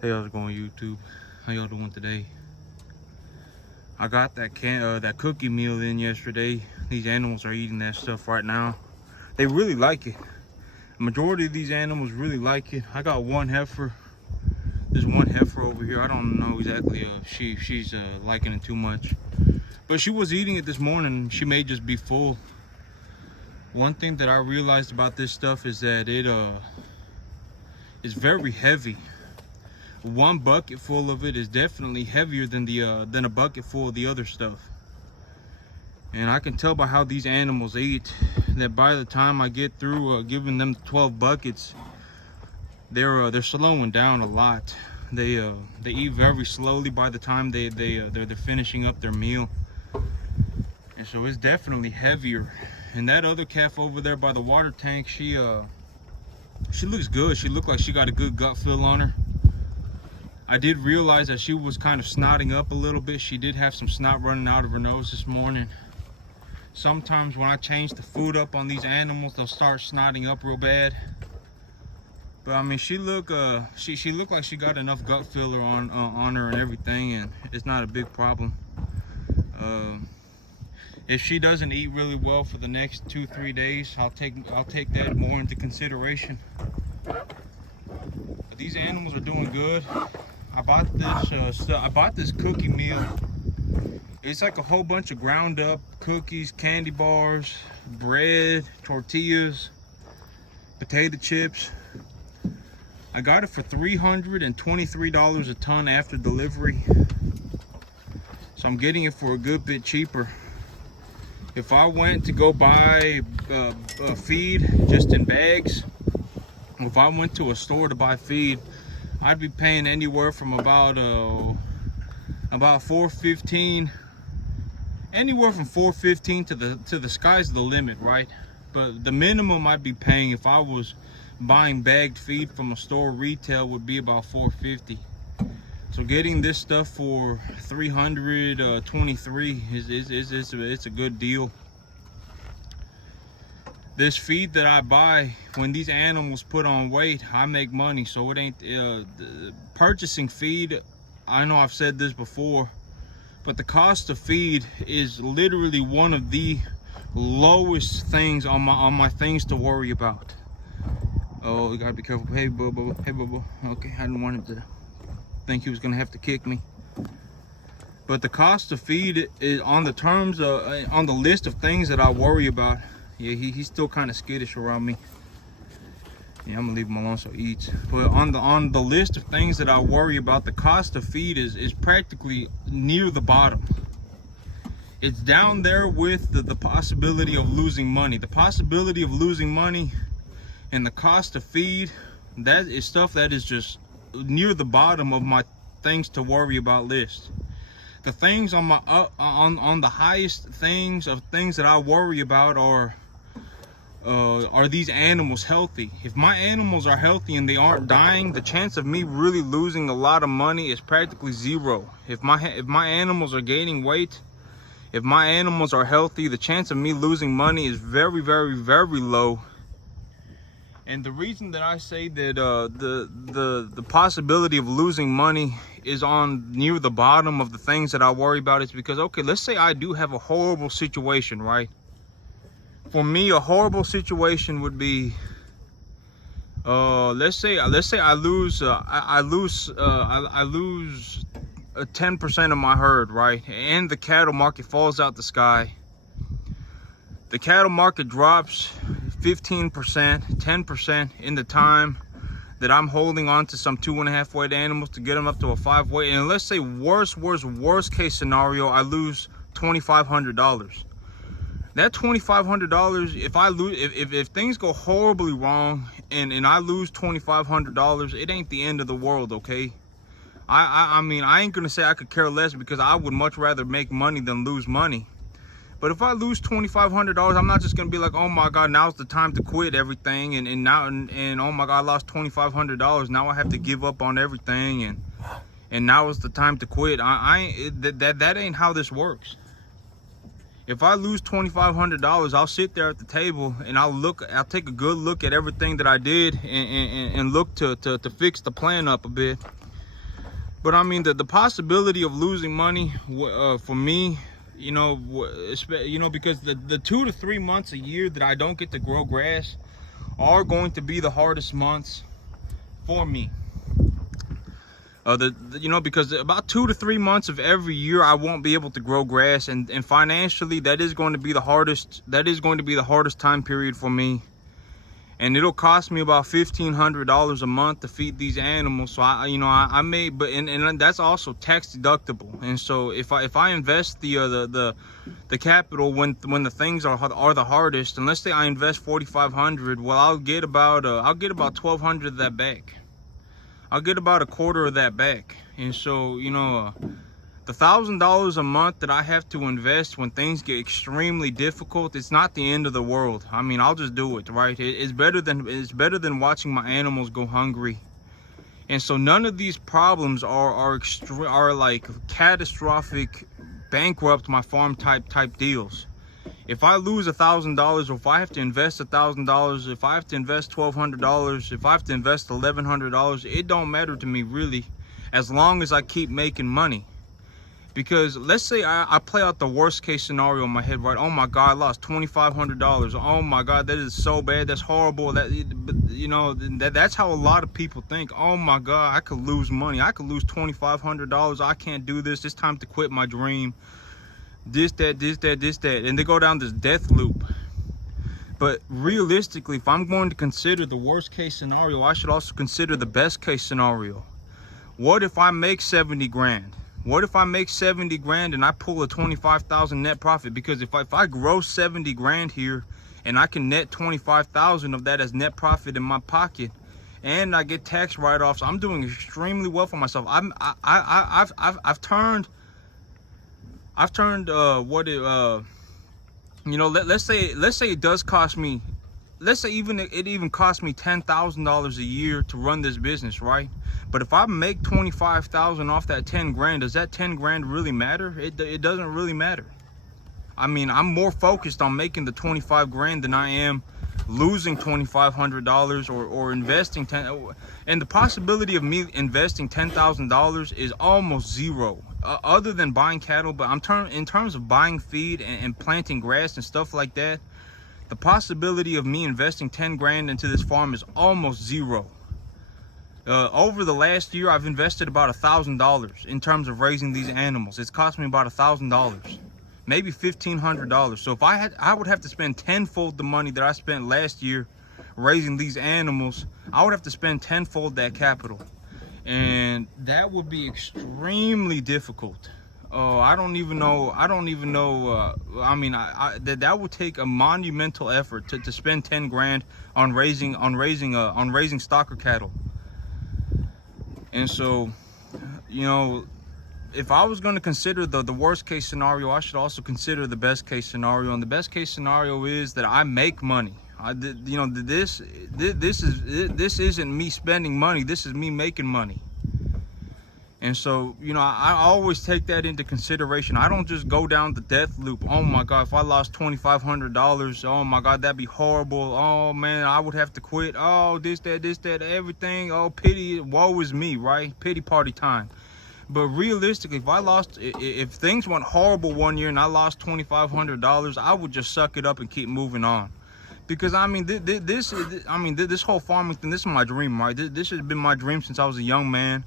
Hey, how's it going, YouTube? How y'all doing today? I got that cookie meal in yesterday. These animals are eating that stuff right now. They really like it. The majority of these animals really like it. I got one heifer. There's one heifer over here. I don't know exactly if she's liking it too much, but she was eating it this morning. She may just be full. One thing that I realized about this stuff is that it is very heavy. One bucket full of it is definitely heavier than a bucket full of the other stuff. And I can tell by how these animals eat that by the time I get through giving them 12 buckets, they're slowing down a lot. They eat very slowly by the time they're finishing up their meal, and so it's definitely heavier. And that other calf over there by the water tank, she looks good. She looked like she got a good gut feel on her. I did realize that she was kind of snotting up a little bit. She did have some snot running out of her nose this morning. Sometimes when I change the food up on these animals, they'll start snotting up real bad. But I mean, she looked like she got enough gut filler on her and everything, and it's not a big problem. If she doesn't eat really well for the next 2-3 days, I'll take that more into consideration. But these animals are doing good. I bought this cookie meal. It's like a whole bunch of ground up cookies, candy bars, bread, tortillas, potato chips. I got it for $323 a ton after delivery. So I'm getting it for a good bit cheaper. If I went to go buy feed just in bags, if I went to a store to buy feed, I'd be paying anywhere from about $4.15, anywhere from $4.15 to the sky's the limit, right? But the minimum I'd be paying if I was buying bagged feed from a store retail would be about $4.50. So getting this stuff for $323 it's a good deal. This feed that I buy, when these animals put on weight, I make money. So it ain't purchasing feed. I know I've said this before, but the cost of feed is literally one of the lowest things on my things to worry about. Oh, you gotta be careful. Hey, boo. Hey, boo. Okay, I didn't want him to think he was gonna have to kick me. But the cost of feed is on the list of things that I worry about. Yeah, he's still kind of skittish around me. Yeah, I'm gonna leave him alone so he eats. But on the list of things that I worry about, the cost of feed is practically near the bottom. It's down there with the possibility of losing money. The possibility of losing money and the cost of feed, that is stuff that is just near the bottom of my things to worry about list. The things on my on the highest things that I worry about are these animals healthy? If my animals are healthy and they aren't dying, the chance of me really losing a lot of money is practically zero. If my animals are gaining weight, if my animals are healthy, the chance of me losing money is very, very, very low. And the reason that I say that the possibility of losing money is on near the bottom of the things that I worry about is because, okay, let's say I do have a horrible situation, right? For me, a horrible situation would be, let's say I lose 10% of my herd, right? And the cattle market falls out the sky. The cattle market drops 15%, 10% in the time that I'm holding on to some 2.5 weight animals to get them up to a 5 weight. And let's say worst case scenario, I lose $2,500. That $2,500, if things go horribly wrong and I lose $2,500, it ain't the end of the world, okay? I mean, I ain't gonna say I could care less, because I would much rather make money than lose money. But if I lose $2,500, I'm not just gonna be like, oh my God, now's the time to quit everything, and oh my God, I lost $2,500. Now I have to give up on everything, and now is the time to quit. That ain't how this works. If I lose $2,500, I'll sit there at the table and I'll take a good look at everything that I did and look to fix the plan up a bit. But I mean, the possibility of losing money for me, because the 2 to 3 months a year that I don't get to grow grass are going to be the hardest months for me. Because about 2 to 3 months of every year I won't be able to grow grass, and financially that is going to be the hardest. That is going to be the hardest time period for me. And it'll cost me about $1,500 a month to feed these animals. So I may, but and that's also tax deductible. And so if I invest the capital when the things are the hardest, and let's say I invest $4,500, well, I'll get about $1,200 of that back. I'll get about a quarter of that back. And so the $1,000 a month that I have to invest when things get extremely difficult, it's not the end of the world. I mean, I'll just do it, right? It's better than watching my animals go hungry. And so none of these problems are like catastrophic, bankrupt my farm type deals. If I lose $1,000, or if I have to invest $1,000, if I have to invest $1,200, if I have to invest $1,100, it don't matter to me really, as long as I keep making money. Because let's say I play out the worst case scenario in my head, right? Oh my God, I lost $2,500. Oh my God, that is so bad. That's horrible. That's how a lot of people think. Oh my God, I could lose money. I could lose $2,500. I can't do this. It's time to quit my dream. This, that. And they go down this death loop. But realistically, if I'm going to consider the worst case scenario, I should also consider the best case scenario. What if I make 70 grand? What if I make 70 grand and I pull a 25,000 net profit? Because if I grow 70 grand here and I can net 25,000 of that as net profit in my pocket, and I get tax write-offs, I'm doing extremely well for myself. I've turned let's say it does cost me, let's say it even costs me $10,000 a year to run this business, right? But if I make 25,000 off that 10 grand, does that 10 grand really matter? It doesn't really matter. I mean, I'm more focused on making the 25 grand than I am losing $2,500 or investing and the possibility of me investing $10,000 is almost zero, other than buying cattle. But in terms of buying feed and planting grass and stuff like that, the possibility of me investing 10 grand into this farm is almost zero. Over the last year, I've invested about $1,000 in terms of raising these animals. It's cost me about $1,000, maybe $1,500. So if I would have to spend tenfold the money that I spent last year raising these animals. I would have to spend tenfold that capital, and that would be extremely difficult. I don't even know. I mean, that would take a monumental effort to spend 10 grand on raising stocker cattle. And so, if I was going to consider the worst case scenario, I should also consider the best case scenario. And the best case scenario is that I make money. This isn't me spending money. This is me making money. And so, I always take that into consideration. I don't just go down the death loop. Oh my God, if I lost $2,500, oh my God, that'd be horrible. Oh man, I would have to quit. Oh, this, that, everything. Oh, pity, woe is me, right? Pity party time. But realistically, if things went horrible one year and I lost $2,500, I would just suck it up and keep moving on. Because this whole farming thing, this is my dream, right? This has been my dream since I was a young man.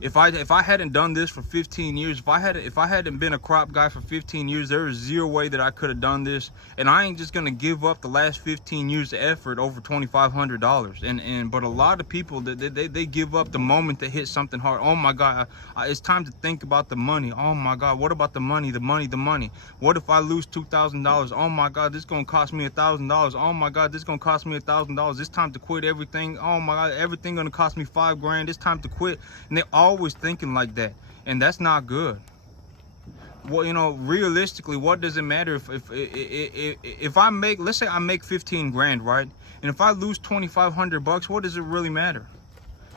If I hadn't done this for 15 years, if I hadn't been a crop guy for 15 years, there is zero way that I could have done this. And I ain't just gonna give up the last 15 years of effort over $2,500. But a lot of people, they give up the moment they hit something hard. Oh my God, it's time to think about the money. Oh my God, what about the money? The money. What if I lose $2,000? Oh my God, this is gonna cost me $1,000. Oh my God, this is gonna cost me $1,000. It's time to quit everything. Oh my God, everything gonna cost me $5 grand. It's time to quit. And they always thinking like that, and that's not good. Well, realistically, what does it matter if I make, let's say I make 15 grand, right? And if I lose $2,500, what does it really matter?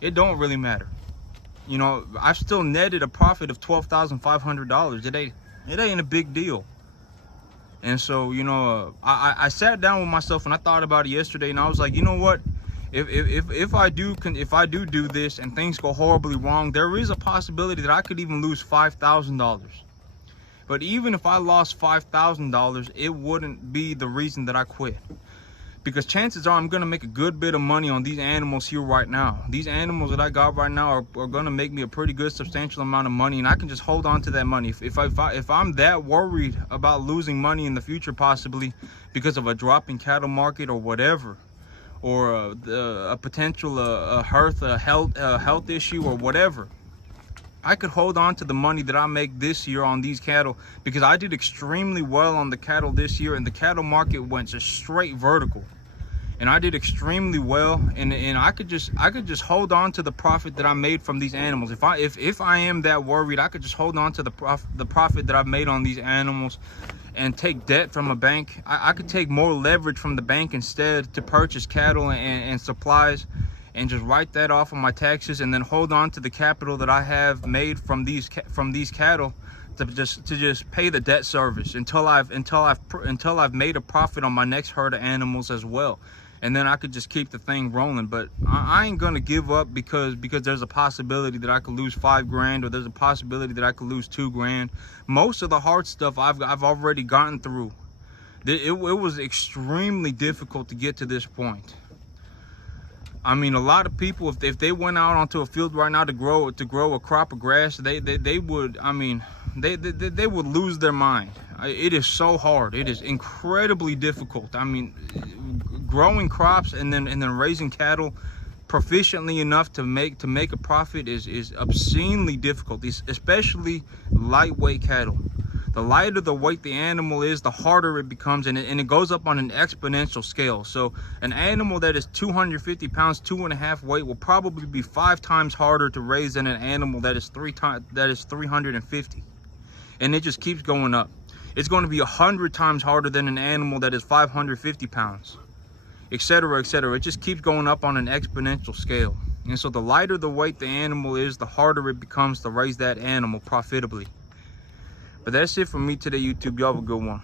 It don't really matter. I've still netted a profit of $12,500. It ain't a big deal. And so, I sat down with myself and I thought about it yesterday, and I was like, you know what? if I do this and things go horribly wrong, there is a possibility that I could even lose $5,000. But even if I lost $5,000, it wouldn't be the reason that I quit. Because chances are I'm gonna make a good bit of money on these animals here right now. These animals that I got right now are gonna make me a pretty good substantial amount of money, and I can just hold on to that money. If I'm that worried about losing money in the future, possibly because of a drop in cattle market or whatever, or a potential health issue or whatever, I could hold on to the money that I make this year on these cattle, because I did extremely well on the cattle this year, and the cattle market went just straight vertical, and I did extremely well, and I could just hold on to the profit that I made from these animals. If I am that worried, I could just hold on to the profit that I've made on these animals and take debt from a bank. I could take more leverage from the bank instead to purchase cattle and supplies, and just write that off on my taxes, and then hold on to the capital that I have made from these cattle to just pay the debt service until I've made a profit on my next herd of animals as well, and then I could just keep the thing rolling. But I ain't gonna give up because there's a possibility that I could lose $5,000, or there's a possibility that I could lose $2,000. Most of the hard stuff I've already gotten through. It was extremely difficult to get to this point. I mean, a lot of people, if they went out onto a field right now to grow a crop of grass, they would, I mean, they would lose their mind. It is so hard. It is incredibly difficult. I mean, growing crops and then raising cattle proficiently enough to make a profit is obscenely difficult, especially lightweight cattle. The lighter the weight the animal is, the harder it becomes, and it goes up on an exponential scale. So an animal that is 250 pounds, 2.5 weight, will probably be 5 times harder to raise than an animal that is 350, and it just keeps going up. It's going to be 100 times harder than an animal that is 550 pounds, etc., etc. It just keeps going up on an exponential scale. And so the lighter the weight the animal is, the harder it becomes to raise that animal profitably. But that's it for me today, YouTube. Y'all have a good one.